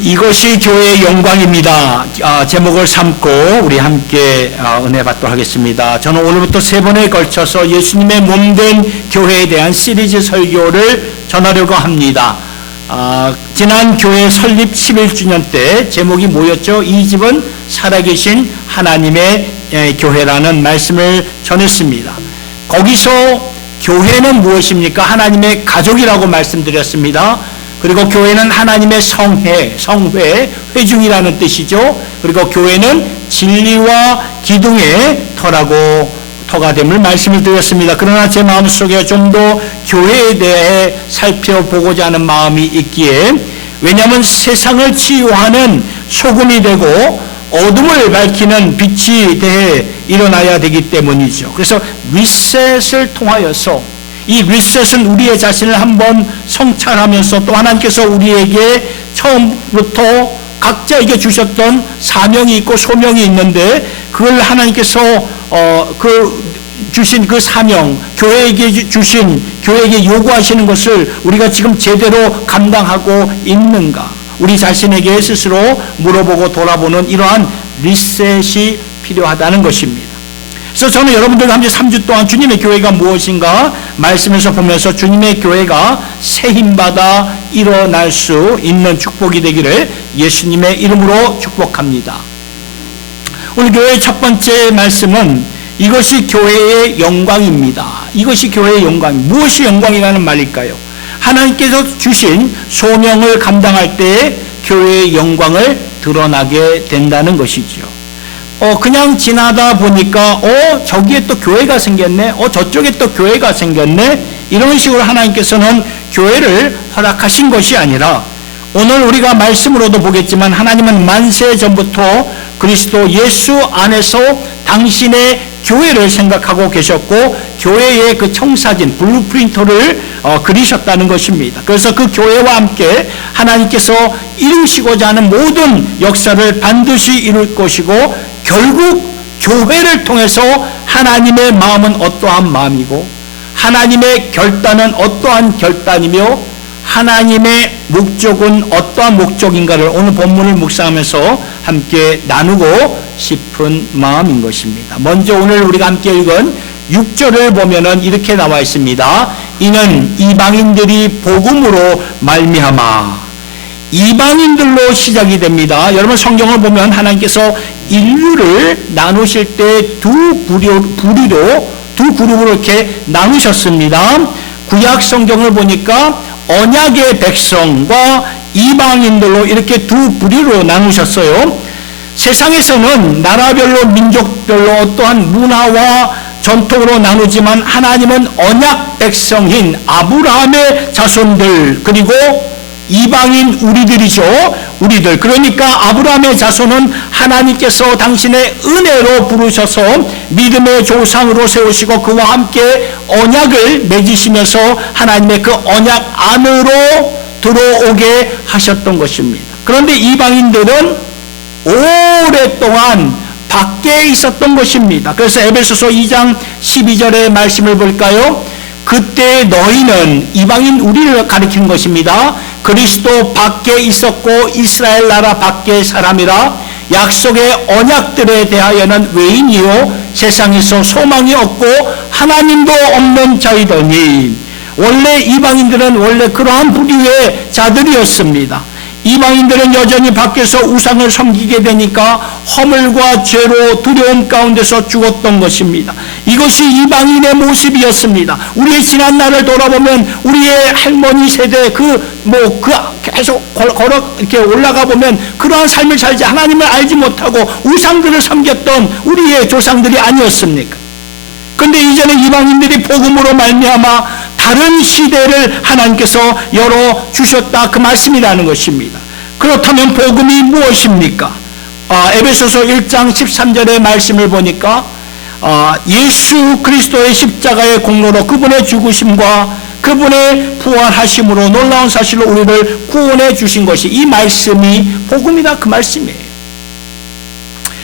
이것이 교회의 영광입니다. 제목을 삼고 우리 함께 은혜 받도록 하겠습니다. 저는 오늘부터 3번에 걸쳐서 예수님의 몸된 교회에 대한 시리즈 설교를 전하려고 합니다. 지난 교회 설립 11주년 때 제목이 뭐였죠? 이 집은 살아계신 하나님의 교회라는 말씀을 전했습니다. 거기서 교회는 무엇입니까? 하나님의 가족이라고 말씀드렸습니다. 그리고 교회는 하나님의 성회, 회중이라는 뜻이죠. 그리고 교회는 진리와 기둥의 터가 됨을 말씀을 드렸습니다. 그러나 제 마음속에 좀 더 교회에 대해 살펴보고자 하는 마음이 있기에, 왜냐하면 세상을 치유하는 소금이 되고 어둠을 밝히는 빛이 대해 일어나야 되기 때문이죠. 그래서 리셋을 통하여서, 이 리셋은 우리의 자신을 한번 성찰하면서 또 하나님께서 우리에게 처음부터 각자에게 주셨던 사명이 있고 소명이 있는데, 그걸 하나님께서 주신 그 사명, 교회에게 주신, 교회에게 요구하시는 것을 우리가 지금 제대로 감당하고 있는가, 우리 자신에게 스스로 물어보고 돌아보는 이러한 리셋이 필요하다는 것입니다. 그래서 저는 여러분들과 함께 3주 동안 주님의 교회가 무엇인가 말씀에서 보면서 주님의 교회가 새 힘받아 일어날 수 있는 축복이 되기를 예수님의 이름으로 축복합니다. 오늘 교회의 첫 번째 말씀은 이것이 교회의 영광입니다. 이것이 교회의 영광. 무엇이 영광이라는 말일까요? 하나님께서 주신 소명을 감당할 때 교회의 영광을 드러나게 된다는 것이죠. 그냥 지나다 보니까 저기에 또 교회가 생겼네, 저쪽에 또 교회가 생겼네, 이런 식으로 하나님께서는 교회를 허락하신 것이 아니라, 오늘 우리가 말씀으로도 보겠지만 하나님은 만세 전부터 그리스도 예수 안에서 당신의 교회를 생각하고 계셨고, 교회의 그 청사진, 블루프린트를 그리셨다는 것입니다. 그래서 그 교회와 함께 하나님께서 이루시고자 하는 모든 역사를 반드시 이룰 것이고, 결국 교회를 통해서 하나님의 마음은 어떠한 마음이고, 하나님의 결단은 어떠한 결단이며, 하나님의 목적은 어떠한 목적인가를 오늘 본문을 묵상하면서 함께 나누고 싶은 마음인 것입니다. 먼저 오늘 우리가 함께 읽은 6절을 보면은 이렇게 나와 있습니다. 이는 이방인들이 복음으로 말미암아. 이방인들로 시작이 됩니다. 여러분 성경을 보면 하나님께서 인류를 나누실 때 두 그룹으로 이렇게 나누셨습니다. 구약 성경을 보니까 언약의 백성과 이방인들로 이렇게 두 부류로 나누셨어요. 세상에서는 나라별로 민족별로 어떠한 문화와 전통으로 나누지만 하나님은 언약 백성인 아브라함의 자손들, 그리고 이방인 우리들이죠. 우리들. 그러니까 아브라함의 자손은 하나님께서 당신의 은혜로 부르셔서 믿음의 조상으로 세우시고 그와 함께 언약을 맺으시면서 하나님의 그 언약 안으로 들어오게 하셨던 것입니다. 그런데 이방인들은 오랫동안 밖에 있었던 것입니다. 그래서 에베소서 2장 12절의 말씀을 볼까요? 그때 너희는, 이방인 우리를 가리키는 것입니다. 그리스도 밖에 있었고 이스라엘 나라 밖의 사람이라, 약속의 언약들에 대하여는 외인이요 세상에서 소망이 없고 하나님도 없는 자이더니. 원래 이방인들은 원래 그러한 부류의 자들이었습니다. 이방인들은 여전히 밖에서 우상을 섬기게 되니까 허물과 죄로 두려움 가운데서 죽었던 것입니다. 이것이 이방인의 모습이었습니다. 우리의 지난 날을 돌아보면 우리의 할머니 세대 계속 이렇게 올라가 보면 그러한 삶을 살지, 하나님을 알지 못하고 우상들을 섬겼던 우리의 조상들이 아니었습니까? 그런데 이제는 이방인들이 복음으로 말미암아 다른 시대를 하나님께서 열어주셨다, 그 말씀이라는 것입니다. 그렇다면 복음이 무엇입니까? 에베소서 1장 13절의 말씀을 보니까 예수 그리스도의 십자가의 공로로 그분의 죽으심과 그분의 부활하심으로 놀라운 사실로 우리를 구원해 주신 것이, 이 말씀이 복음이다, 그 말씀이에요.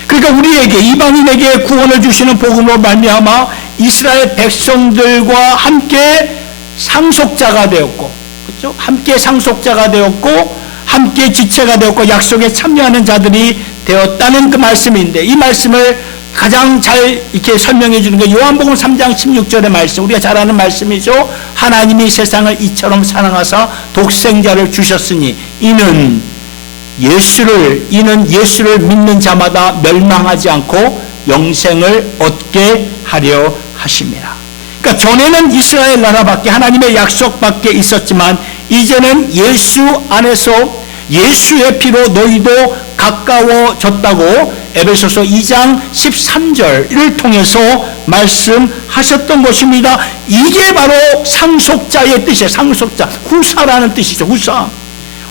그러니까 우리에게, 이방인에게 구원을 주시는 복음으로 말미암아 이스라엘 백성들과 함께 상속자가 되었고, 그렇죠? 함께 상속자가 되었고 함께 지체가 되었고 약속에 참여하는 자들이 되었다는 그 말씀인데, 이 말씀을 가장 잘 이렇게 설명해 주는 게 요한복음 3장 16절의 말씀, 우리가 잘 아는 말씀이죠. 하나님이 세상을 이처럼 사랑하사 독생자를 주셨으니 이는 예수를 믿는 자마다 멸망하지 않고 영생을 얻게 하려 하심이라. 그러니까 전에는 이스라엘 나라밖에, 하나님의 약속밖에 있었지만 이제는 예수 안에서 예수의 피로 너희도 가까워졌다고 에베소서 2장 13절을 통해서 말씀하셨던 것입니다. 이게 바로 상속자의 뜻이에요. 상속자, 후사라는 뜻이죠. 후사.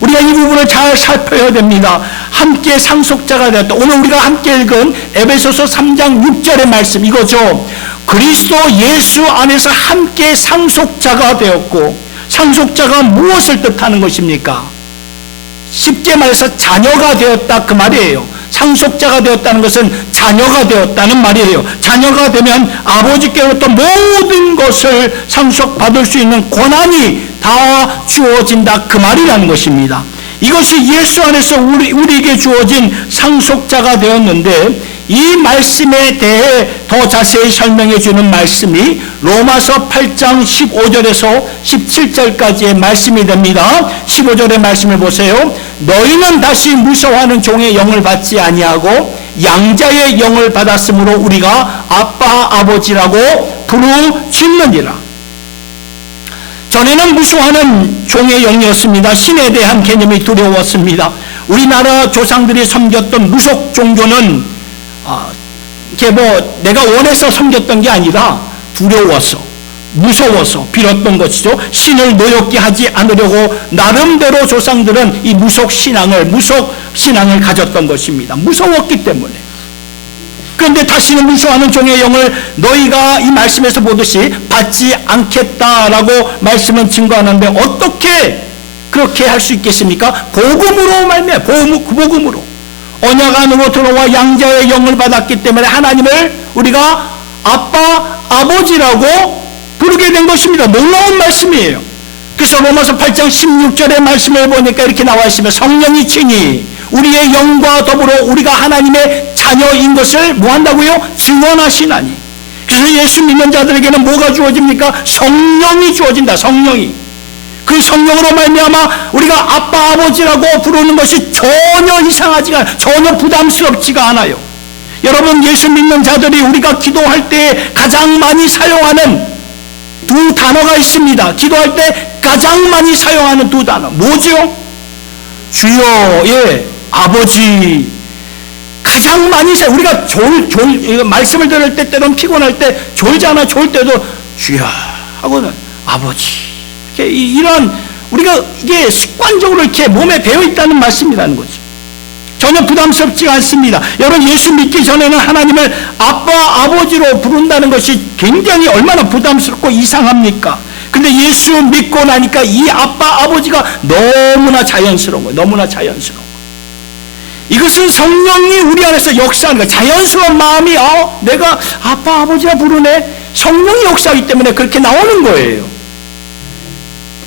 우리가 이 부분을 잘 살펴야 됩니다. 함께 상속자가 되었다. 오늘 우리가 함께 읽은 에베소서 3장 6절의 말씀 이거죠. 그리스도 예수 안에서 함께 상속자가 되었고, 상속자가 무엇을 뜻하는 것입니까? 쉽게 말해서 자녀가 되었다 그 말이에요. 상속자가 되었다는 것은 자녀가 되었다는 말이에요. 자녀가 되면 아버지께로부터 모든 것을 상속받을 수 있는 권한이 다 주어진다 그 말이라는 것입니다. 이것이 예수 안에서 우리에게 주어진 상속자가 되었는데, 이 말씀에 대해 더 자세히 설명해 주는 말씀이 로마서 8장 15절에서 17절까지의 말씀이 됩니다. 15절의 말씀을 보세요. 너희는 다시 무서워하는 종의 영을 받지 아니하고 양자의 영을 받았으므로 우리가 아빠 아버지라고 부르짖느니라. 전에는 무서워하는 종의 영이었습니다. 신에 대한 개념이 두려웠습니다. 우리나라 조상들이 섬겼던 무속 종교는 이게 내가 원해서 섬겼던 게 아니라 두려워서, 무서워서 빌었던 것이죠. 신을 노엽게 하지 않으려고 나름대로 조상들은 이 무속 신앙을 가졌던 것입니다. 무서웠기 때문에. 그런데 다시는 무서워하는 종의 영을 너희가 이 말씀에서 보듯이 받지 않겠다라고 말씀은 증거하는데, 어떻게 그렇게 할 수 있겠습니까? 복음으로 말미암아, 복음으로. 언약 안으로 들어와 양자의 영을 받았기 때문에 하나님을 우리가 아빠, 아버지라고 부르게 된 것입니다. 놀라운 말씀이에요. 그래서 로마서 8장 16절의 말씀을 보니까 이렇게 나와 있으면 성령이 친히 우리의 영과 더불어 우리가 하나님의 자녀인 것을 뭐 한다고요? 증언하시나니. 그래서 예수 믿는 자들에게는 뭐가 주어집니까? 성령이 주어진다. 성령이. 그 성령으로 말미암아 우리가 아빠 아버지라고 부르는 것이 전혀 이상하지가 않아요. 전혀 부담스럽지가 않아요. 여러분, 예수 믿는 자들이 우리가 기도할 때 가장 많이 사용하는 두 단어가 있습니다. 기도할 때 가장 많이 사용하는 두 단어 뭐죠? 주여, 예, 아버지. 가장 많이 우리가 말씀을 들을 때 때론 피곤할 때 졸잖아. 졸 때도 주여 하고는 아버지. 이런 우리가 이게 습관적으로 이렇게 몸에 배어 있다는 말씀이라는 거죠. 전혀 부담스럽지 않습니다. 여러분, 예수 믿기 전에는 하나님을 아빠 아버지로 부른다는 것이 굉장히 얼마나 부담스럽고 이상합니까? 근데 예수 믿고 나니까 이 아빠 아버지가 너무나 자연스러운 거예요. 너무나 자연스러운 거예요. 이것은 성령이 우리 안에서 역사하는 거예요. 자연스러운 마음이 내가 아빠 아버지라 부르네. 성령이 역사하기 때문에 그렇게 나오는 거예요.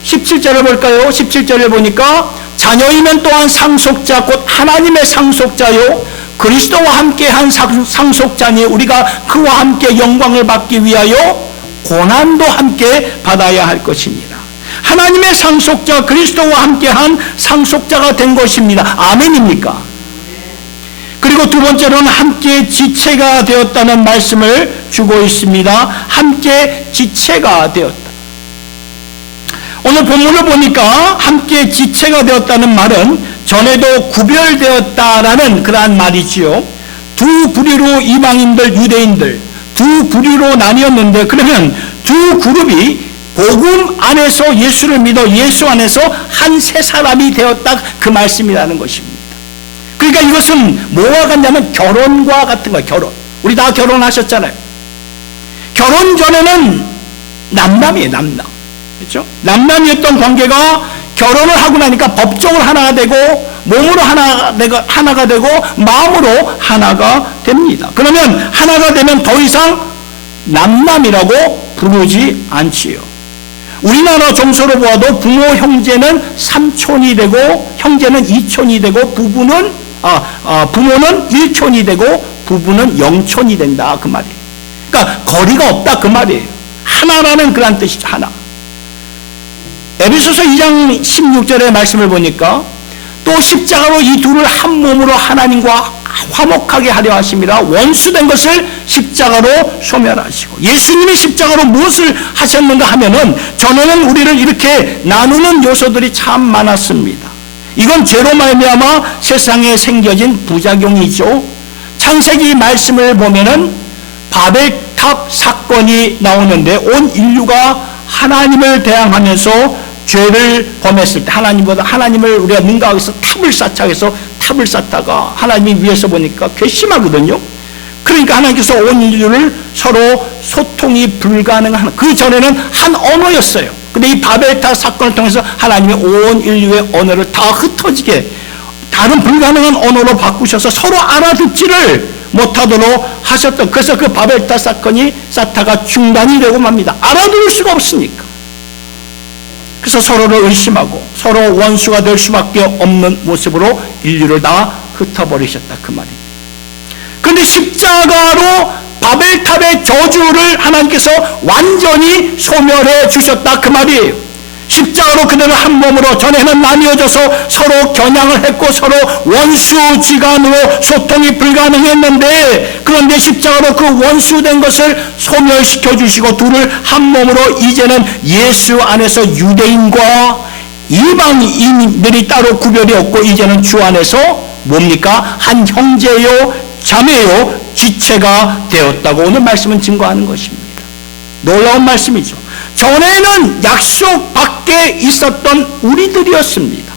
17절을 볼까요? 17절을 보니까 자녀이면 또한 상속자 곧 하나님의 상속자요 그리스도와 함께한 상속자니 우리가 그와 함께 영광을 받기 위하여 고난도 함께 받아야 할 것입니다. 하나님의 상속자 그리스도와 함께한 상속자가 된 것입니다. 아멘입니까? 그리고 두 번째로는 함께 지체가 되었다는 말씀을 주고 있습니다. 함께 지체가 되었다. 오늘 본문을 보니까 함께 지체가 되었다는 말은 전에도 구별되었다라는 그러한 말이지요. 두 부류로 이방인들, 유대인들 두 부류로 나뉘었는데, 그러면 두 그룹이 복음 안에서 예수를 믿어 예수 안에서 한 세 사람이 되었다 그 말씀이라는 것입니다. 그러니까 이것은 뭐와 같냐면 결혼과 같은 거예요. 결혼. 우리 다 결혼하셨잖아요. 결혼 전에는 남남이에요. 남남. 그렇죠? 남남이었던 관계가 결혼을 하고 나니까 법적으로 하나가 되고 몸으로 하나가 되고 마음으로 하나가 됩니다. 그러면 하나가 되면 더 이상 남남이라고 부르지 않지요. 우리나라 정서로 보아도 부모 형제는 삼촌이 되고 형제는 이촌이 되고 부모는 1촌이 되고 부부는 0촌이 된다 그 말이에요. 그러니까 거리가 없다 그 말이에요. 하나라는 그런 뜻이죠. 하나. 에베소서 2장 16절의 말씀을 보니까 또 십자가로 이 둘을 한 몸으로 하나님과 화목하게 하려 하심이라 원수된 것을 십자가로 소멸하시고. 예수님이 십자가로 무엇을 하셨는가 하면은 전에는 우리를 이렇게 나누는 요소들이 참 많았습니다. 이건 죄로 말미암아 세상에 생겨진 부작용이죠. 창세기 말씀을 보면은 바벨탑 사건이 나오는데 온 인류가 하나님을 대항하면서 죄를 범했을 때 하나님을 우리가 능가하기 위해서 탑을 쌓자 해서 탑을 쌓다가 하나님이 위에서 보니까 괘씸하거든요. 그러니까 하나님께서 온 인류를 서로 소통이 불가능한, 그 전에는 한 언어였어요. 근데 이 바벨탑 사건을 통해서 하나님이 온 인류의 언어를 다 흩어지게 다른 불가능한 언어로 바꾸셔서 서로 알아듣지를 못하도록 하셨던, 그래서 그 바벨탑 사건이 쌓다가 중단이 되고 맙니다. 알아들을 수가 없으니까. 그래서 서로를 의심하고 서로 원수가 될 수밖에 없는 모습으로 인류를 다 흩어버리셨다 그 말입니다. 그런데 십자가로 바벨탑의 저주를 하나님께서 완전히 소멸해 주셨다 그 말이에요. 십자가로 그들을 한 몸으로, 전에는 나뉘어져서 서로 겨냥을 했고 서로 원수지간으로 소통이 불가능했는데, 그런데 십자가로 그 원수된 것을 소멸시켜 주시고 둘을 한 몸으로, 이제는 예수 안에서 유대인과 이방인들이 따로 구별이 없고 이제는 주 안에서 뭡니까? 한 형제요 자매요 지체가 되었다고 오늘 말씀은 증거하는 것입니다. 놀라운 말씀이죠. 전에는 약속 밖에 있었던 우리들이었습니다.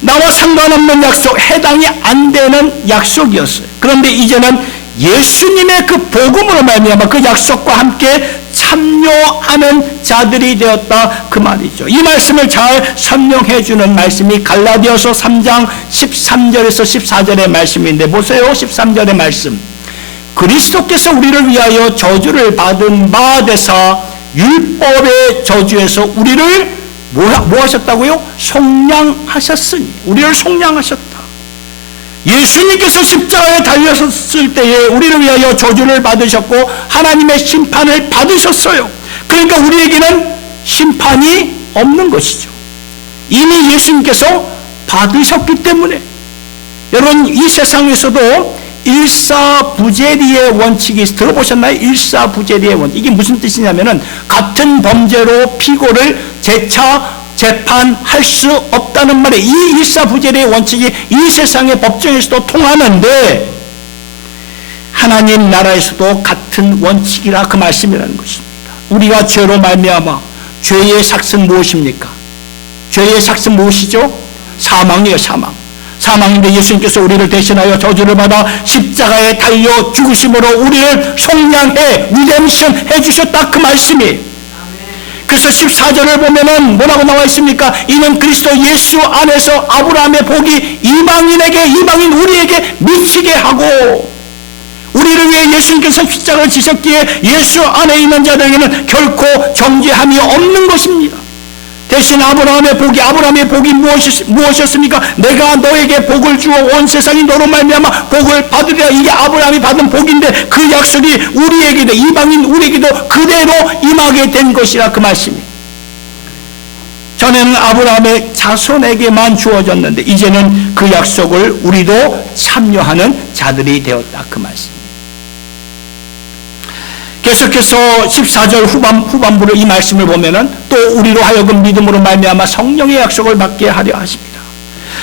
나와 상관없는 약속, 해당이 안 되는 약속이었어요. 그런데 이제는 예수님의 그 복음으로 말미암아 그 약속과 함께 참여하는 자들이 되었다 그 말이죠. 이 말씀을 잘 설명해 주는 말씀이 갈라디아서 3장 13절에서 14절의 말씀인데 보세요. 13절의 말씀. 그리스도께서 우리를 위하여 저주를 받은 바 되사 율법의 저주에서 우리를 뭐 하셨다고요? 속량하셨으니. 우리를 속량하셨다. 예수님께서 십자가에 달렸을 때에 우리를 위하여 저주를 받으셨고 하나님의 심판을 받으셨어요. 그러니까 우리에게는 심판이 없는 것이죠. 이미 예수님께서 받으셨기 때문에. 여러분, 이 세상에서도 일사부재리의 원칙이 들어보셨나요? 일사부재리의 원칙. 이게 무슨 뜻이냐면은 같은 범죄로 피고를 재차 재판할 수 없다는 말이에요. 이 일사부재리의 원칙이 이 세상의 법정에서도 통하는데 하나님 나라에서도 같은 원칙이라 그 말씀이라는 것입니다. 우리가 죄로 말미암아, 죄의 삭은 무엇입니까? 죄의 삭은 무엇이죠? 사망이에요. 사망인데 예수님께서 우리를 대신하여 저주를 받아 십자가에 달려 죽으심으로 우리를 속량해 리뎀션 해주셨다 그 말씀이. 그래서 14절을 보면은 뭐라고 나와 있습니까? 이는 그리스도 예수 안에서 아브라함의 복이 이방인 우리에게 미치게 하고, 우리를 위해 예수님께서 십자가를 지셨기에 예수 안에 있는 자들에게는 결코 정죄함이 없는 것입니다. 대신 아브라함의 복이 무엇이었습니까? 내가 너에게 복을 주어 온 세상이 너로 말미암아 복을 받으리라. 이게 아브라함이 받은 복인데 그 약속이 우리에게도, 이방인 우리에게도 그대로 임하게 된 것이라 그 말씀이에요. 전에는 아브라함의 자손에게만 주어졌는데 이제는 그 약속을 우리도 참여하는 자들이 되었다 그 말씀입니다. 계속해서 14절 후반부로 이 말씀을 보면은 또 우리로 하여금 믿음으로 말미암아 성령의 약속을 받게 하려 하십니다.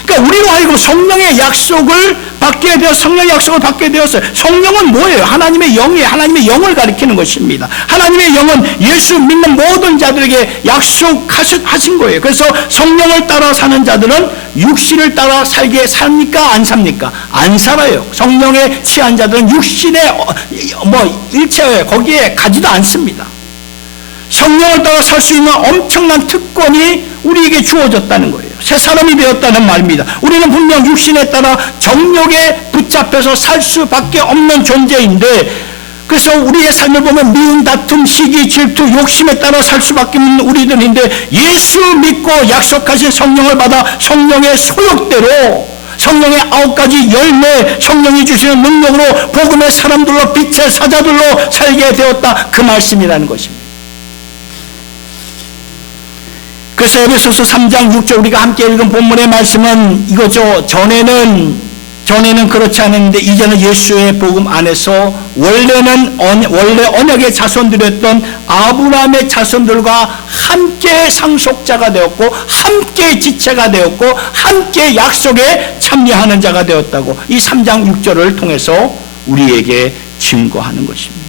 그러니까 우리로 하여금 성령의 약속을 받게 되어 성령의 약속을 받게 되었어요. 성령은 뭐예요? 하나님의 영이에요. 하나님의 영을 가리키는 것입니다. 하나님의 영은 예수 믿는 모든 자들에게 약속하신 거예요. 그래서 성령을 따라 사는 자들은 육신을 따라 살게 삽니까? 안 삽니까? 안 살아요. 성령에 취한 자들은 육신의 일체에 거기에 가지도 않습니다. 성령을 따라 살 수 있는 엄청난 특권이 우리에게 주어졌다는 거예요. 새 사람이 되었다는 말입니다. 우리는 분명 육신에 따라 정욕에 붙잡혀서 살 수밖에 없는 존재인데 그래서 우리의 삶을 보면 미운, 다툼, 시기, 질투, 욕심에 따라 살 수밖에 없는 우리들인데, 예수 믿고 약속하신 성령을 받아 성령의 소욕대로, 성령의 9가지 열매, 성령이 주시는 능력으로 복음의 사람들로, 빛의 사자들로 살게 되었다, 그 말씀이라는 것입니다. 그래서 에베소서 3장 6절 우리가 함께 읽은 본문의 말씀은 이거죠. 전에는 그렇지 않았는데 이제는 예수의 복음 안에서 원래 언약의 자손들이었던 아브라함의 자손들과 함께 상속자가 되었고, 함께 지체가 되었고, 함께 약속에 참여하는 자가 되었다고 이 3장 6절을 통해서 우리에게 증거하는 것입니다.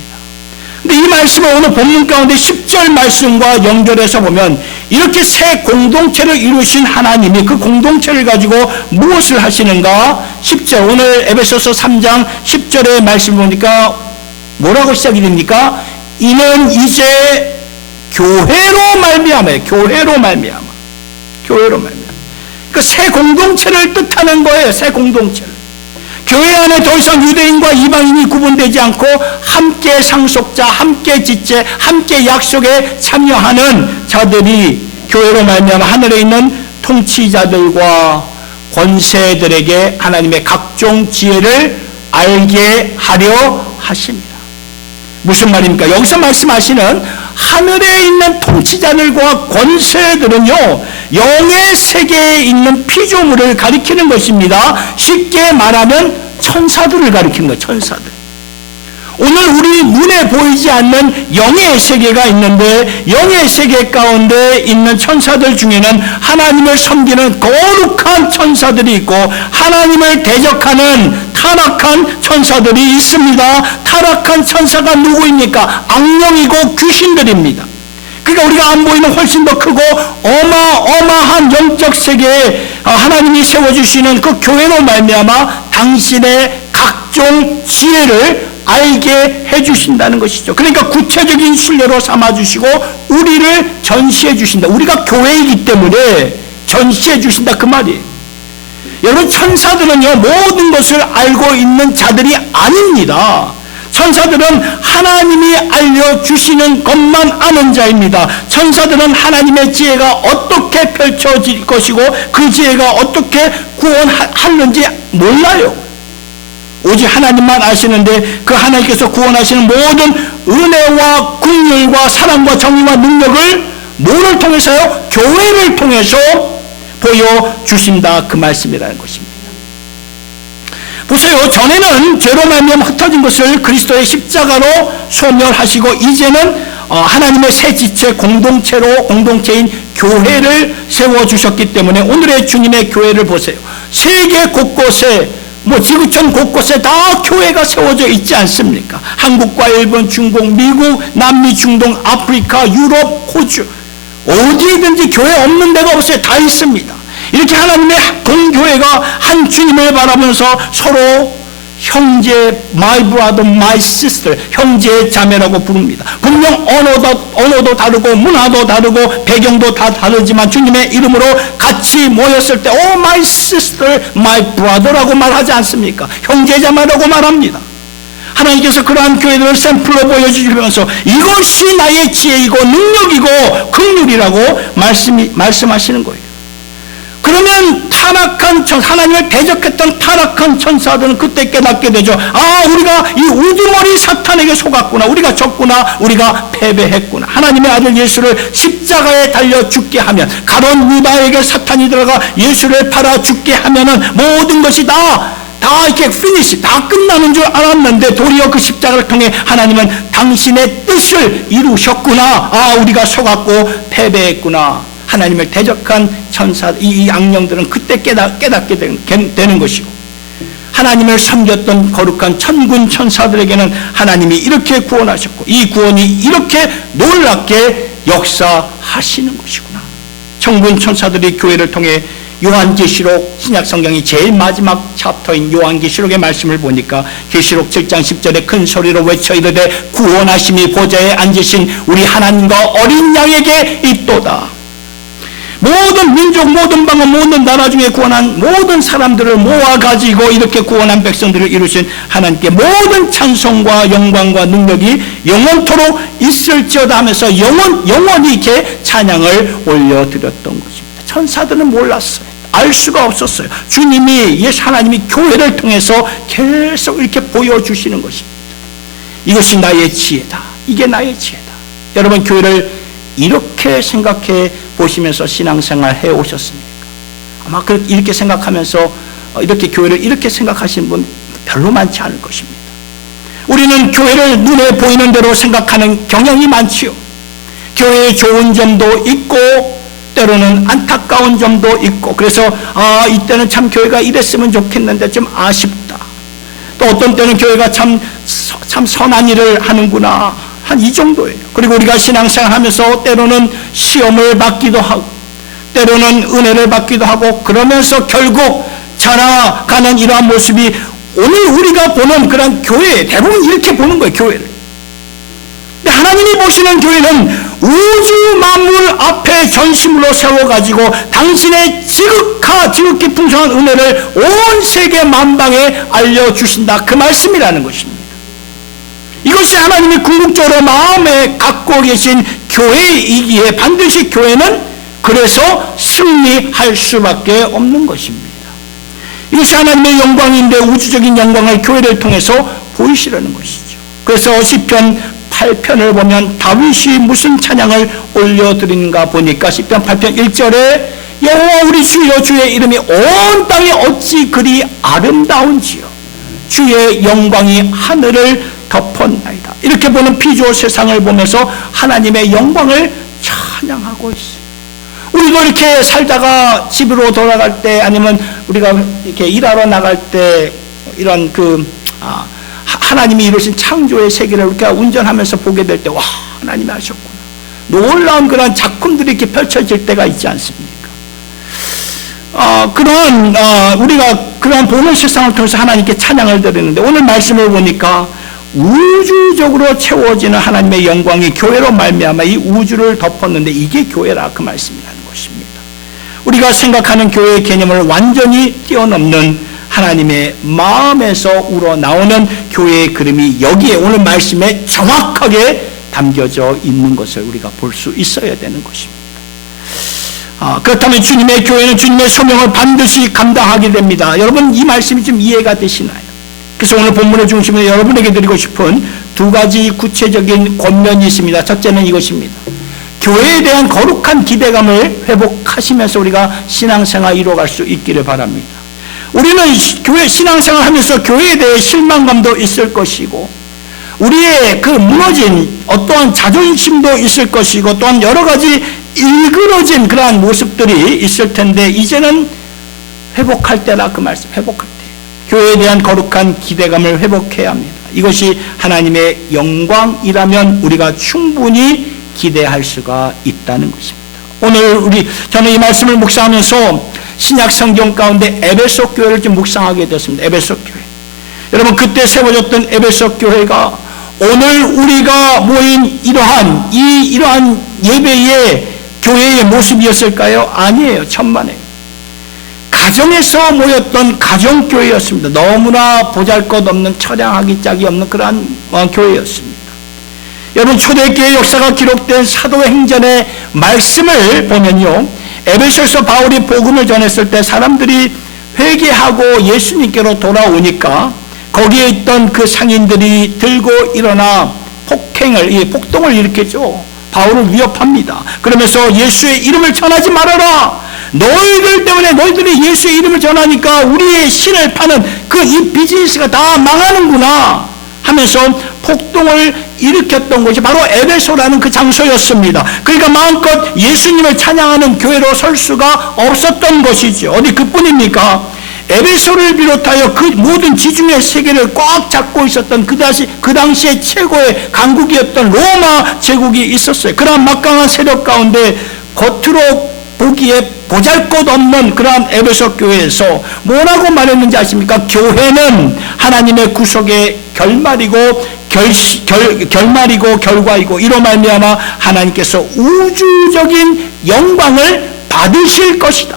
근데 이 말씀을 오늘 본문 가운데 10절 말씀과 연결해서 보면, 이렇게 새 공동체를 이루신 하나님이 그 공동체를 가지고 무엇을 하시는가? 10절, 오늘 에베소서 3장 10절의 말씀 보니까 뭐라고 시작이 됩니까? 이는 이제 교회로 말미암아요. 교회로 말미암아. 그러니까 새 공동체를 뜻하는 거예요. 새 공동체를. 교회 안에 더 이상 유대인과 이방인이 구분되지 않고 함께 상속자, 함께 지체, 함께 약속에 참여하는 자들이 교회로 말미암아 하늘에 있는 통치자들과 권세들에게 하나님의 각종 지혜를 알게 하려 하십니다. 무슨 말입니까? 여기서 말씀하시는 하늘에 있는 통치자들과 권세들은요, 영의 세계에 있는 피조물을 가리키는 것입니다. 쉽게 말하면 천사들을 가리키는 거예요. 천사들. 오늘 우리 눈에 보이지 않는 영의 세계가 있는데, 영의 세계 가운데 있는 천사들 중에는 하나님을 섬기는 거룩한 천사들이 있고, 하나님을 대적하는 타락한 천사들이 있습니다. 타락한 천사가 누구입니까? 악령이고 귀신들입니다. 그러니까 우리가 안 보이는 훨씬 더 크고 어마어마한 영적 세계에 하나님이 세워주시는 그 교회로 말미암아 당신의 각종 지혜를 알게 해주신다는 것이죠. 그러니까 구체적인 순례로 삼아주시고 우리를 전시해 주신다. 우리가 교회이기 때문에 전시해 주신다, 그 말이에요. 여러분, 천사들은요, 모든 것을 알고 있는 자들이 아닙니다. 천사들은 하나님이 알려주시는 것만 아는 자입니다. 천사들은 하나님의 지혜가 어떻게 펼쳐질 것이고 그 지혜가 어떻게 구원하는지 몰라요. 오직 하나님만 아시는데, 그 하나님께서 구원하시는 모든 은혜와 긍휼과 사랑과 정의와 능력을 뭐를 통해서요? 교회를 통해서 보여주신다, 그 말씀이라는 것입니다. 보세요. 전에는 죄로 말미암아 흩어진 것을 그리스도의 십자가로 소멸하시고, 이제는 하나님의 새 지체 공동체인 교회를 세워주셨기 때문에 오늘의 주님의 교회를 보세요. 세계 곳곳에, 지구촌 곳곳에 다 교회가 세워져 있지 않습니까? 한국과 일본, 중국, 미국, 남미, 중동, 아프리카, 유럽, 호주, 어디든지 교회 없는 데가 없어요. 다 있습니다. 이렇게 하나님의 공교회가 한 주님을 바라보면서 서로 형제, my brother, my sister, 형제 자매라고 부릅니다. 분명 언어도 다르고 문화도 다르고 배경도 다 다르지만 주님의 이름으로 같이 모였을 때 oh my sister, my brother라고 말하지 않습니까? 형제 자매라고 말합니다. 하나님께서 그러한 교회들을 샘플로 보여주시면서 이것이 나의 지혜이고 능력이고 긍휼이라고 말씀하시는 거예요. 그러면 타락한 하나님을 대적했던 타락한 천사들은 그때 깨닫게 되죠. 우리가 이 우두머리 사탄에게 속았구나. 우리가 졌구나. 우리가 패배했구나. 하나님의 아들 예수를 십자가에 달려 죽게 하면, 가론 유다에게 사탄이 들어가 예수를 팔아 죽게 하면은 모든 것이 다 이렇게 피니시, 다 끝나는 줄 알았는데 도리어 그 십자가를 통해 하나님은 당신의 뜻을 이루셨구나. 우리가 속았고 패배했구나. 하나님을 대적한 천사, 이 악령들은 그때 깨닫게 되는 것이고, 하나님을 섬겼던 거룩한 천군 천사들에게는 하나님이 이렇게 구원하셨고, 이 구원이 이렇게 놀랍게 역사하시는 것이구나. 천군 천사들이 교회를 통해 요한계시록, 신약성경이 제일 마지막 챕터인 요한계시록의 말씀을 보니까 계시록 7장 10절에 큰 소리로 외쳐 이르되 구원하심이 보좌에 앉으신 우리 하나님과 어린 양에게 있도다. 모든 민족, 모든 방언, 모든 나라 중에 구원한 모든 사람들을 모아가지고 이렇게 구원한 백성들을 이루신 하나님께 모든 찬송과 영광과 능력이 영원토록 있을지어다 하면서 영원히 이렇게 찬양을 올려드렸던 것입니다. 천사들은 몰랐어요. 알 수가 없었어요. 주님이, 예수 하나님이 교회를 통해서 계속 이렇게 보여주시는 것입니다. 이것이 나의 지혜다. 이게 나의 지혜다. 여러분, 교회를 이렇게 생각해 보시면서 신앙생활 해 오셨습니까? 아마 이렇게 생각하면서 이렇게 교회를 이렇게 생각하시는 분 별로 많지 않을 것입니다. 우리는 교회를 눈에 보이는 대로 생각하는 경향이 많지요. 교회의 좋은 점도 있고 때로는 안타까운 점도 있고, 그래서 이때는 참 교회가 이랬으면 좋겠는데 좀 아쉽다. 또 어떤 때는 교회가 참 선한 일을 하는구나, 한 이 정도예요. 그리고 우리가 신앙생활 하면서 때로는 시험을 받기도 하고 때로는 은혜를 받기도 하고, 그러면서 결국 자라가는 이러한 모습이 오늘 우리가 보는 그런 교회, 대부분 이렇게 보는 거예요. 교회를. 근데 하나님이 보시는 교회는 우주 만물 앞에 전심으로 세워가지고 당신의 지극히 풍성한 은혜를 온 세계 만방에 알려주신다, 그 말씀이라는 것입니다. 이것이 하나님이 궁극적으로 마음에 갖고 계신 교회이기에 반드시 교회는 그래서 승리할 수밖에 없는 것입니다. 이것이 하나님의 영광인데 우주적인 영광을 교회를 통해서 보이시려는 것이죠. 그래서 시편 8편을 보면 다윗이 무슨 찬양을 올려드리는가 보니까 시편 8편 1절에 여호와 우리 주여, 주의 이름이 온 땅에 어찌 그리 아름다운지요, 주의 영광이 하늘을 덮었나이다. 이렇게 보는 피조 세상을 보면서 하나님의 영광을 찬양하고 있어요. 우리도 이렇게 살다가 집으로 돌아갈 때, 아니면 우리가 이렇게 일하러 나갈 때 이런 하나님이 이루신 창조의 세계를 우리가 운전하면서 보게 될 때, 와, 하나님이 하셨구나, 놀라운 그런 작품들이 이렇게 펼쳐질 때가 있지 않습니까? 우리가 그런 보는 세상을 통해서 하나님께 찬양을 드리는데, 오늘 말씀을 보니까 우주적으로 채워지는 하나님의 영광이 교회로 말미암아 이 우주를 덮었는데 이게 교회라, 그 말씀이라는 것입니다. 우리가 생각하는 교회의 개념을 완전히 뛰어넘는 하나님의 마음에서 우러나오는 교회의 그림이 여기에 오늘 말씀에 정확하게 담겨져 있는 것을 우리가 볼 수 있어야 되는 것입니다. 그렇다면 주님의 교회는 주님의 소명을 반드시 감당하게 됩니다. 여러분, 이 말씀이 좀 이해가 되시나요? 그래서 오늘 본문의 중심으로 여러분에게 드리고 싶은 두 가지 구체적인 권면이 있습니다. 첫째는 이것입니다. 교회에 대한 거룩한 기대감을 회복하시면서 우리가 신앙생활 이루어갈 수 있기를 바랍니다. 우리는 교회 신앙생활 하면서 교회에 대해 실망감도 있을 것이고, 우리의 그 무너진 어떠한 자존심도 있을 것이고, 또한 여러 가지 일그러진 그러한 모습들이 있을 텐데, 이제는 회복할 때라, 그 말씀, 회복할 때 교회에 대한 거룩한 기대감을 회복해야 합니다. 이것이 하나님의 영광이라면 우리가 충분히 기대할 수가 있다는 것입니다. 오늘 저는 이 말씀을 묵상하면서 신약 성경 가운데 에베소 교회를 좀 묵상하게 되었습니다. 에베소 교회. 여러분, 그때 세워졌던 에베소 교회가 오늘 우리가 모인 이러한 예배의 교회의 모습이었을까요? 아니에요. 천만에요. 가정에서 모였던 가정교회였습니다. 너무나 보잘것없는, 처량하기 짝이 없는 그러한 교회였습니다. 여러분, 초대교회 역사가 기록된 사도행전의 말씀을 보면요, 에베소에서 바울이 복음을 전했을 때 사람들이 회개하고 예수님께로 돌아오니까 거기에 있던 그 상인들이 들고 일어나 폭동을 일으켰죠. 바울을 위협합니다. 그러면서 예수의 이름을 전하지 말아라. 너희들 때문에, 너희들이 예수의 이름을 전하니까 우리의 신을 파는 이 비즈니스가 다 망하는구나 하면서 폭동을 일으켰던 곳이 바로 에베소라는 그 장소였습니다. 그러니까 마음껏 예수님을 찬양하는 교회로 설 수가 없었던 것이죠. 어디 그뿐입니까? 에베소를 비롯하여 그 모든 지중해 세계를 꽉 잡고 있었던 그 당시에 최고의 강국이었던 로마 제국이 있었어요. 그러한 막강한 세력 가운데 겉으로 보기에 보잘것없는 그러한 에베소 교회에서 뭐라고 말했는지 아십니까? 교회는 하나님의 구속의 결말이고 결과이고 이로 말미암아 하나님께서 우주적인 영광을 받으실 것이다.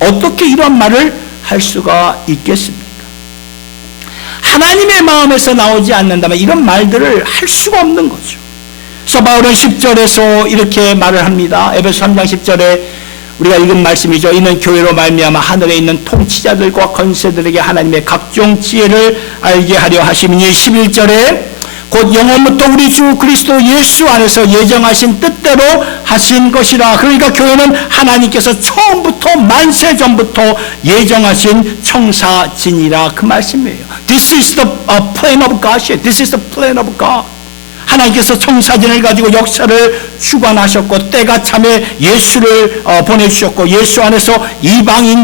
어떻게 이런 말을 할 수가 있겠습니까? 하나님의 마음에서 나오지 않는다면 이런 말들을 할 수가 없는 거죠. 그래서 바울은 10절에서 이렇게 말을 합니다. 에베소 3장 10절에 우리가 읽은 말씀이죠. 이는 교회로 말미암아 하늘에 있는 통치자들과 권세들에게 하나님의 각종 지혜를 알게 하려 하심이니 11절에 곧 영원부터 우리 주 그리스도 예수 안에서 예정하신 뜻대로 하신 것이라. 그러니까 교회는 하나님께서 처음부터 만세 전부터 예정하신 청사진이라 그 말씀이에요. This is the plan of God. This is the plan of God. 하나님께서 청사진을 가지고 역사를 주관하셨고 때가 참에 예수를 보내주셨고 예수 안에서 이방인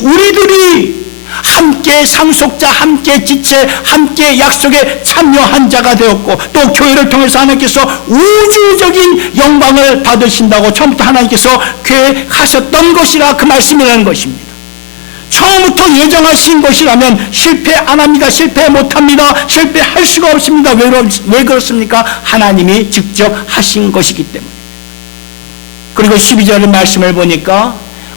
우리들이 함께 상속자, 함께 지체, 함께 약속에 참여한 자가 되었고 또 교회를 통해서 하나님께서 우주적인 영광을 받으신다고 처음부터 하나님께서 계획하셨던 것이라 그 말씀이라는 것입니다. 처음부터 예정하신 것이라면 실패 안 합니다. 실패 못합니다. 실패할 수가 없습니다. 왜 그렇습니까? 하나님이 직접 하신 것이기 때문에. 그리고 12절의 말씀을 보니까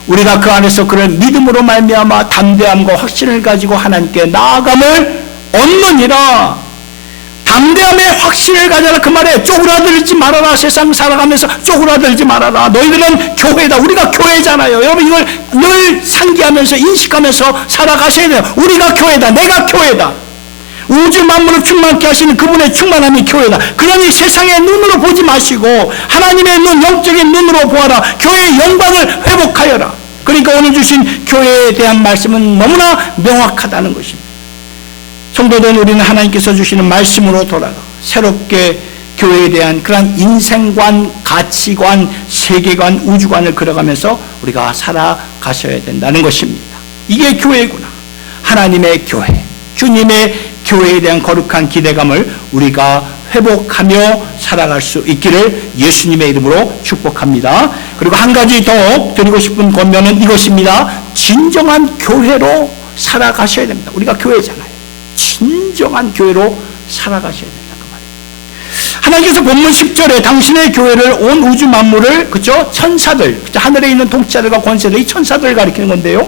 우리가 그 안에서 그를 믿음으로 말미암아 담대함과 확신을 가지고 하나님께 나아감을 얻느니라. 담대함의 확신을 가져라 그 말에 쪼그라들지 말아라. 세상 살아가면서 쪼그라들지 말아라. 너희들은 교회다. 우리가 교회잖아요. 여러분 이걸 늘 상기하면서 인식하면서 살아가셔야 돼요. 우리가 교회다. 내가 교회다. 우주 만물을 충만케 하시는 그분의 충만함이 교회다. 그러니 세상의 눈으로 보지 마시고 하나님의 눈, 영적인 눈으로 보아라. 교회의 영광을 회복하여라. 그러니까 오늘 주신 교회에 대한 말씀은 너무나 명확하다는 것입니다. 성도들, 우리는 하나님께서 주시는 말씀으로 돌아가 새롭게 교회에 대한 그러한 인생관, 가치관, 세계관, 우주관을 그려가면서 우리가 살아가셔야 된다는 것입니다. 이게 교회구나. 하나님의 교회, 주님의 교회에 대한 거룩한 기대감을 우리가 회복하며 살아갈 수 있기를 예수님의 이름으로 축복합니다. 그리고 한 가지 더 드리고 싶은 권면은 이것입니다. 진정한 교회로 살아가셔야 됩니다. 우리가 교회잖아요. 진정한 교회로 살아가셔야 된다 그 말이에요. 하나님께서 본문 10절에 당신의 교회를 온 우주 만물을 그죠? 천사들, 그죠? 하늘에 있는 통치자들과 권세들, 이 천사들을 가리키는 건데요.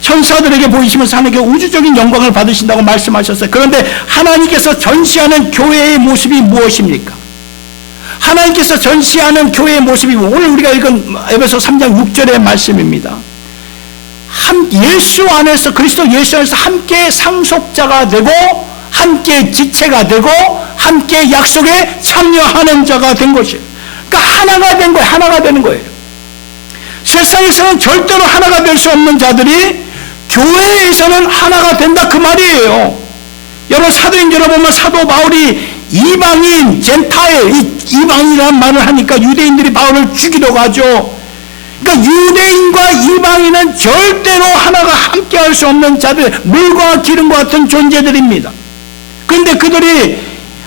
천사들에게 보이시면서 하나님께 우주적인 영광을 받으신다고 말씀하셨어요. 그런데 하나님께서 전시하는 교회의 모습이 무엇입니까? 하나님께서 전시하는 교회의 모습이 오늘 우리가 읽은 에베소 3장 6절의 말씀입니다. 예수 안에서, 그리스도 예수 안에서 함께 상속자가 되고 함께 지체가 되고 함께 약속에 참여하는 자가 된 것이에요. 그러니까 하나가 된 거예요. 하나가 되는 거예요. 세상에서는 절대로 하나가 될 수 없는 자들이 교회에서는 하나가 된다 그 말이에요. 여러분 사도행전을 보면 사도 바울이 이방인, 젠타일, 이방인이라는 말을 하니까 유대인들이 바울을 죽이려고 하죠. 그러니까 유대인과 이방인은 절대로 하나가 함께 할 수 없는 자들, 물과 기름과 같은 존재들입니다. 그런데 그들이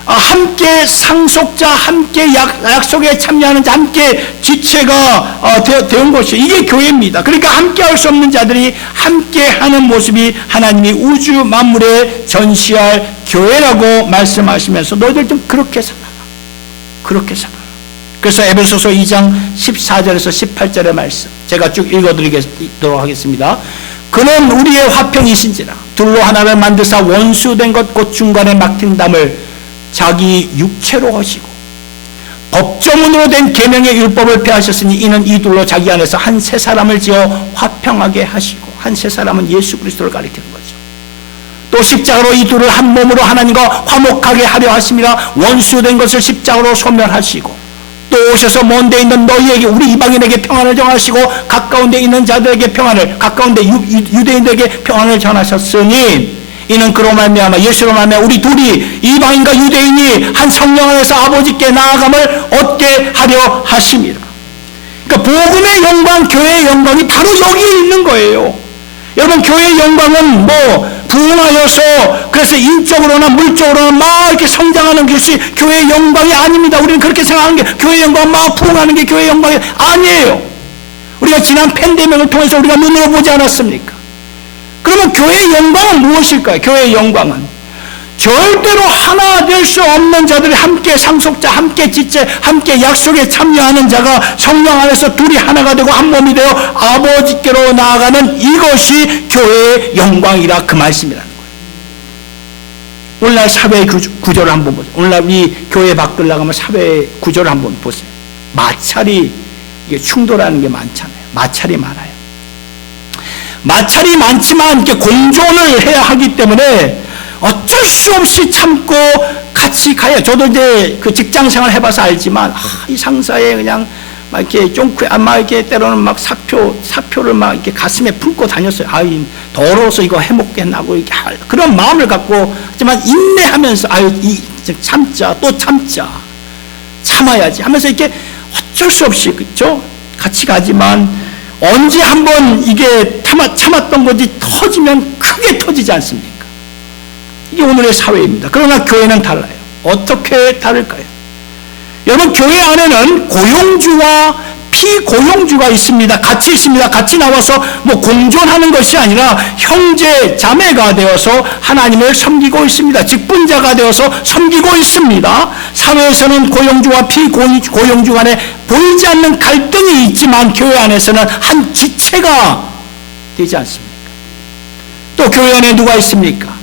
함께 상속자, 함께 약속에 참여하는 자, 함께 지체가 되는 것이 이게 교회입니다. 그러니까 함께 할 수 없는 자들이 함께 하는 모습이 하나님이 우주 만물에 전시할 교회라고 말씀하시면서 너희들 좀 그렇게 살아라. 그렇게 살아라. 그래서 에베소서 2장 14절에서 18절의 말씀 제가 쭉 읽어드리도록 하겠습니다. 그는 우리의 화평이신지라 둘로 하나를 만드사 원수된 것 곧 중간에 막힌 담을 자기 육체로 하시고 법조문으로 된 계명의 율법을 폐하셨으니 이는 이 둘로 자기 안에서 한 세 사람을 지어 화평하게 하시고 한 세 사람은 예수 그리스도를 가리키는 거죠. 또 십자가로 이 둘을 한 몸으로 하나님과 화목하게 하려 하심이라 원수된 것을 십자가로 소멸하시고 또 오셔서 먼 데 있는 너희에게 우리 이방인에게 평안을 정하시고 가까운 데 있는 자들에게 평안을 가까운 데 유대인들에게 평안을 전하셨으니 이는 그로 말미암아 예수로 말미암아 우리 둘이 이방인과 유대인이 한 성령 안에서 아버지께 나아감을 얻게 하려 하심이라. 그러니까 복음의 영광, 교회의 영광이 바로 여기에 있는 거예요. 여러분 교회의 영광은 뭐 부흥하여서 그래서 인적으로나 물적으로나 막 이렇게 성장하는 것이 교회의 영광이 아닙니다. 우리는 그렇게 생각하는 게 교회의 영광 막 부흥하는 게 교회의 영광이 아니에요. 우리가 지난 팬데믹을 통해서 우리가 눈으로 보지 않았습니까? 그러면 교회의 영광은 무엇일까요? 교회의 영광은 절대로 하나 될 수 없는 자들이 함께 상속자, 함께 지체, 함께 약속에 참여하는 자가 성령 안에서 둘이 하나가 되고 한 몸이 되어 아버지께로 나아가는 이것이 교회의 영광이라 그 말씀이라는 거예요. 오늘날 사회 구조를 한번 보세요. 오늘날 우리 교회 밖을 나가면 사회 구조를 한번 보세요. 마찰이, 이게 충돌하는 게 많잖아요. 마찰이 많아요. 마찰이 많지만 이렇게 공존을 해야 하기 때문에 어쩔 수 없이 참고 같이 가요. 저도 이제 그 직장 생활 해봐서 알지만, 이 상사에 그냥 막 이렇게 쫑크, 막 이렇게 때로는 막 사표를 막 이렇게 가슴에 품고 다녔어요. 더러워서 이거 해먹겠나고, 이렇게 그런 마음을 갖고, 하지만 인내하면서, 참자, 또 참아야지 하면서 이렇게 어쩔 수 없이, 그죠? 같이 가지만, 언제 한번 이게 참았던 것이 터지면 크게 터지지 않습니까? 이게 오늘의 사회입니다. 그러나 교회는 달라요. 어떻게 다를까요? 여러분, 교회 안에는 고용주와 피고용주가 있습니다. 같이 있습니다. 같이 나와서 공존하는 것이 아니라 형제, 자매가 되어서 하나님을 섬기고 있습니다. 직분자가 되어서 섬기고 있습니다. 사회에서는 고용주와 피고용주 간에 보이지 않는 갈등이 있지만 교회 안에서는 한 지체가 되지 않습니까? 또 교회 안에 누가 있습니까?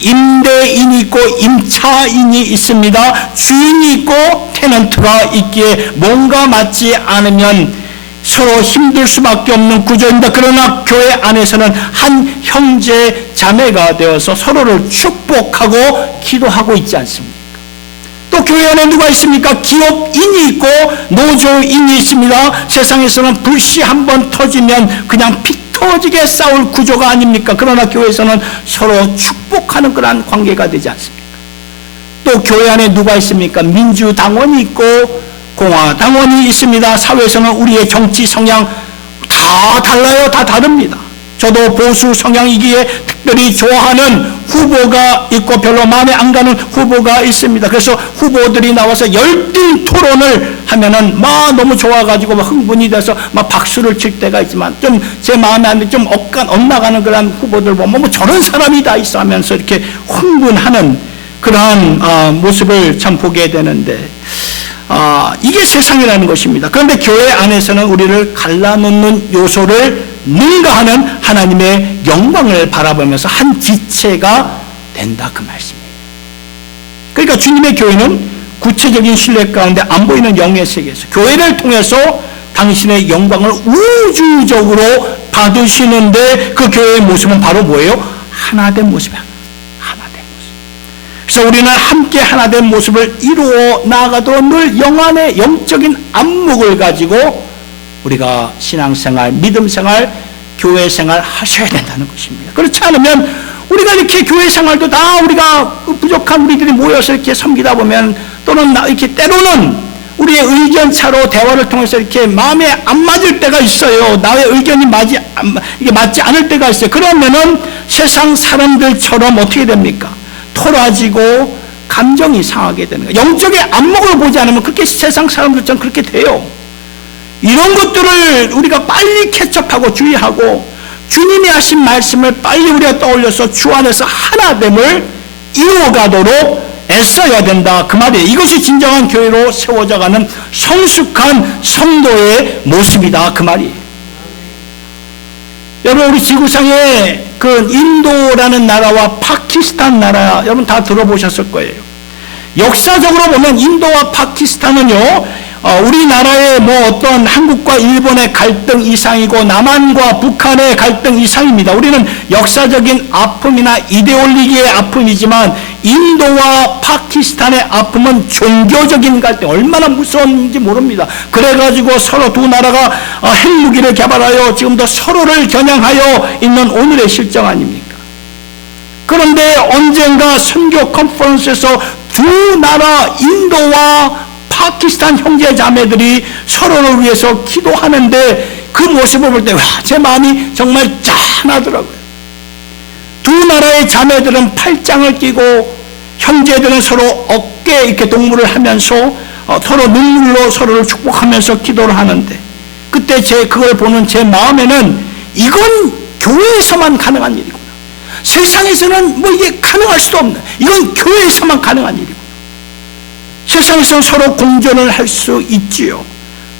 임대인이 있고 임차인이 있습니다. 주인이 있고 테넌트가 있기에 뭔가 맞지 않으면 서로 힘들 수밖에 없는 구조입니다. 그러나 교회 안에서는 한 형제 자매가 되어서 서로를 축복하고 기도하고 있지 않습니까? 또 교회 안에 누가 있습니까? 기업인이 있고 노조인이 있습니다. 세상에서는 불씨 한번 터지면 그냥 피 터지게 싸울 구조가 아닙니까? 그러나 교회에서는 서로 축복하는 그러한 관계가 되지 않습니까? 또 교회 안에 누가 있습니까? 민주당원이 있고 공화당원이 있습니다. 사회에서는 우리의 정치 성향 다 달라요. 다 다릅니다. 저도 보수 성향이기에 특별히 좋아하는 후보가 있고 별로 마음에 안 가는 후보가 있습니다. 그래서 후보들이 나와서 열띤 토론을 하면은 너무 좋아가지고 흥분이 돼서 박수를 칠 때가 있지만 좀 제 마음에 안 들, 좀 엇나가는 그런 후보들 보면 저런 사람이 다 있어 하면서 이렇게 흥분하는 그러한 모습을 참 보게 되는데, 이게 세상이라는 것입니다. 그런데 교회 안에서는 우리를 갈라놓는 요소를 능가하는 하나님의 영광을 바라보면서 한 지체가 된다, 그 말씀이에요. 그러니까 주님의 교회는 구체적인 신뢰 가운데 안 보이는 영의 세계에서 교회를 통해서 당신의 영광을 우주적으로 받으시는데, 그 교회의 모습은 바로 뭐예요? 하나된 모습이야. 하나된 모습. 그래서 우리는 함께 하나된 모습을 이루어 나아가도록 늘 영안의 영적인 안목을 가지고 우리가 신앙생활, 믿음생활, 교회생활 하셔야 된다는 것입니다. 그렇지 않으면 우리가 이렇게 교회생활도 다 우리가 부족한 우리들이 모여서 이렇게 섬기다 보면, 또는 이렇게 때로는 우리의 의견차로 대화를 통해서 이렇게 마음에 안 맞을 때가 있어요. 나의 의견이 맞지 않을 때가 있어요. 그러면은 세상 사람들처럼 어떻게 됩니까? 토라지고 감정이 상하게 되는 거예요. 영적의 안목을 보지 않으면 그렇게 세상 사람들처럼 그렇게 돼요. 이런 것들을 우리가 빨리 캐치업하고 주의하고 주님이 하신 말씀을 빨리 우리가 떠올려서 주 안에서 하나됨을 이루어가도록 애써야 된다, 그 말이에요. 이것이 진정한 교회로 세워져가는 성숙한 성도의 모습이다, 그 말이에요. 여러분, 우리 지구상에 그 인도라는 나라와 파키스탄 나라, 여러분 다 들어보셨을 거예요. 역사적으로 보면 인도와 파키스탄은요, 우리나라의 어떤 한국과 일본의 갈등 이상이고 남한과 북한의 갈등 이상입니다. 우리는 역사적인 아픔이나 이데올로기의 아픔이지만 인도와 파키스탄의 아픔은 종교적인 갈등, 얼마나 무서운지 모릅니다. 그래가지고 서로 두 나라가 핵무기를 개발하여 지금도 서로를 겨냥하여 있는 오늘의 실정 아닙니까? 그런데 언젠가 선교 컨퍼런스에서 두 나라 인도와 파키스탄 형제 자매들이 서로를 위해서 기도하는데 그 모습을 볼 때 제 마음이 정말 짠하더라고요. 두 나라의 자매들은 팔짱을 끼고 형제들은 서로 어깨에 이렇게 동무를 하면서 서로 눈물로 서로를 축복하면서 기도를 하는데, 그때 그걸 보는 제 마음에는 이건 교회에서만 가능한 일이구나. 세상에서는 뭐 이게 가능할 수도 없는, 이건 교회에서만 가능한 일이고, 세상에서는 서로 공존을 할 수 있지요.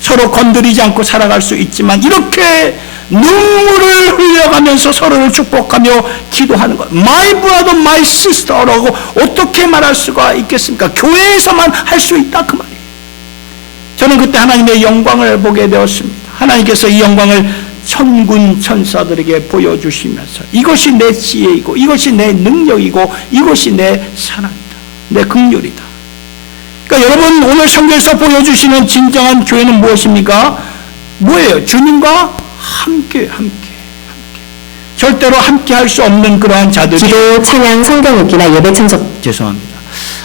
서로 건드리지 않고 살아갈 수 있지만 이렇게 눈물을 흘려가면서 서로를 축복하며 기도하는 것, My brother, my sister라고 어떻게 말할 수가 있겠습니까? 교회에서만 할 수 있다 그 말이에요. 저는 그때 하나님의 영광을 보게 되었습니다. 하나님께서 이 영광을 천군 천사들에게 보여주시면서 이것이 내 지혜이고 이것이 내 능력이고 이것이 내 사랑이다, 내 긍휼이다. 그러니까 여러분, 오늘 성경에서 보여주시는 진정한 교회는 무엇입니까? 뭐예요? 주님과 함께. 절대로 함께 할 수 없는 그러한 자들이, 기도, 찬양, 성경 읽기나 예배 참석, 죄송합니다.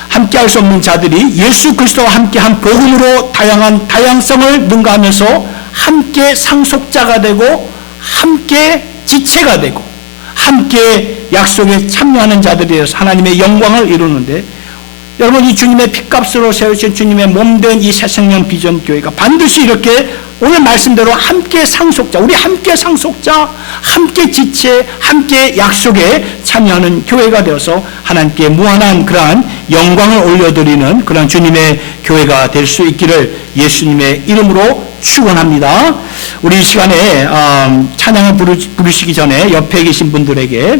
함께 할 수 없는 자들이 예수 그리스도와 함께한 복음으로 다양성을 능가하면서 함께 상속자가 되고 함께 지체가 되고 함께 약속에 참여하는 자들이어서 하나님의 영광을 이루는데, 여러분, 이 주님의 핏값으로 세우신 주님의 몸된 이 새생명 비전 교회가 반드시 이렇게 오늘 말씀대로 함께 상속자, 우리 함께 상속자, 함께 지체, 함께 약속에 참여하는 교회가 되어서 하나님께 무한한 그러한 영광을 올려드리는 그런 주님의 교회가 될 수 있기를 예수님의 이름으로 축원합니다. 우리 이 시간에 찬양을 부르시기 전에 옆에 계신 분들에게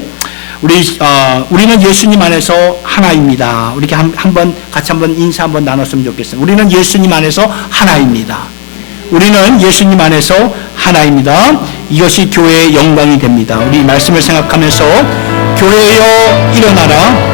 우리는 예수님 안에서 하나입니다. 이렇게 같이 한번 인사 한번 나눴으면 좋겠어요. 우리는 예수님 안에서 하나입니다. 우리는 예수님 안에서 하나입니다. 이것이 교회의 영광이 됩니다. 우리 말씀을 생각하면서 교회여 일어나라.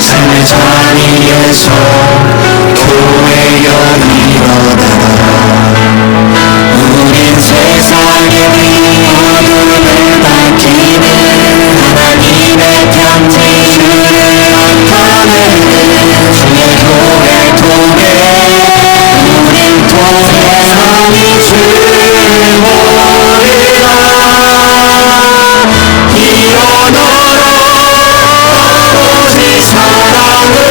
삶의 자리에서 교회여 일어나라. 우린 세상의 어둠을 밝히는 하나님의 편지, 주를 나타내는 주의 교회 통해 우린 또 세상이 주를 모르라. 일어나라. 사랑으로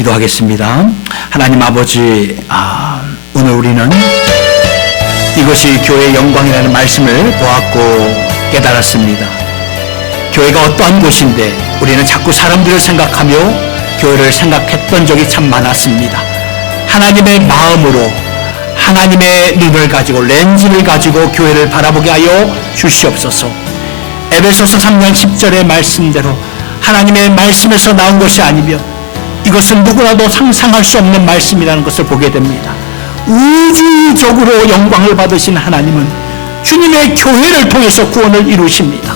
기도하겠습니다. 하나님 아버지, 오늘 우리는 이것이 교회의 영광이라는 말씀을 보았고 깨달았습니다. 교회가 어떠한 곳인데 우리는 자꾸 사람들을 생각하며 교회를 생각했던 적이 참 많았습니다. 하나님의 마음으로, 하나님의 눈을 가지고, 렌즈를 가지고 교회를 바라보게 하여 주시옵소서. 에베소서 3장 10절의 말씀대로 하나님의 말씀에서 나온 것이 아니면 이것은 누구라도 상상할 수 없는 말씀이라는 것을 보게 됩니다. 우주적으로 영광을 받으신 하나님은 주님의 교회를 통해서 구원을 이루십니다.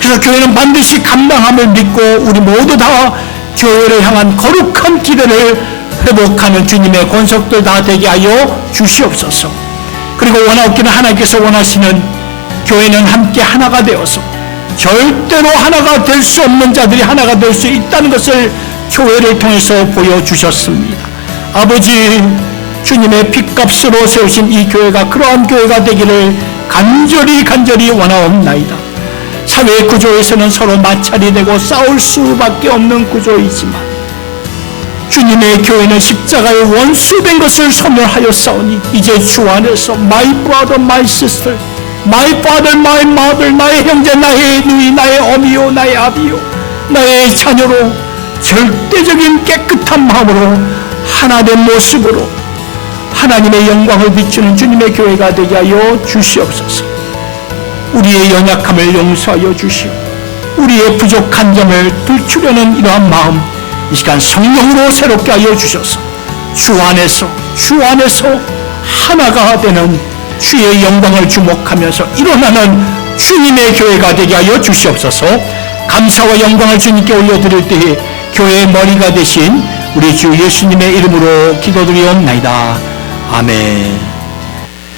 그래서 교회는 반드시 감당함을 믿고 우리 모두 다 교회를 향한 거룩한 기대를 회복하는 주님의 권속들 다 되게 하여 주시옵소서. 그리고 원하옵기는 하나님께서 원하시는 교회는 함께 하나가 되어서 절대로 하나가 될 수 없는 자들이 하나가 될 수 있다는 것을 교회를 통해서 보여주셨습니다. 아버지, 주님의 핏값으로 세우신 이 교회가 그러한 교회가 되기를 간절히 원하옵나이다. 사회 구조에서는 서로 마찰이 되고 싸울 수밖에 없는 구조이지만 주님의 교회는 십자가의 원수된 것을 소멸하였사오니 이제 주 안에서 my brother, my sister, my father, my mother, 나의 형제, 나의 누이, 나의 어미요, 나의 아비요, 나의 자녀로 절대적인 깨끗한 마음으로 하나된 모습으로 하나님의 영광을 비추는 주님의 교회가 되게 하여 주시옵소서. 우리의 연약함을 용서하여 주시오. 우리의 부족한 점을 들추려는 이러한 마음 이 시간 성령으로 새롭게 하여 주셔서 주 안에서 하나가 되는 주의 영광을 주목하면서 일어나는 주님의 교회가 되게 하여 주시옵소서. 감사와 영광을 주님께 올려드릴 때에 교회의 머리가 되신 우리 주 예수님의 이름으로 기도드리옵나이다. 아멘.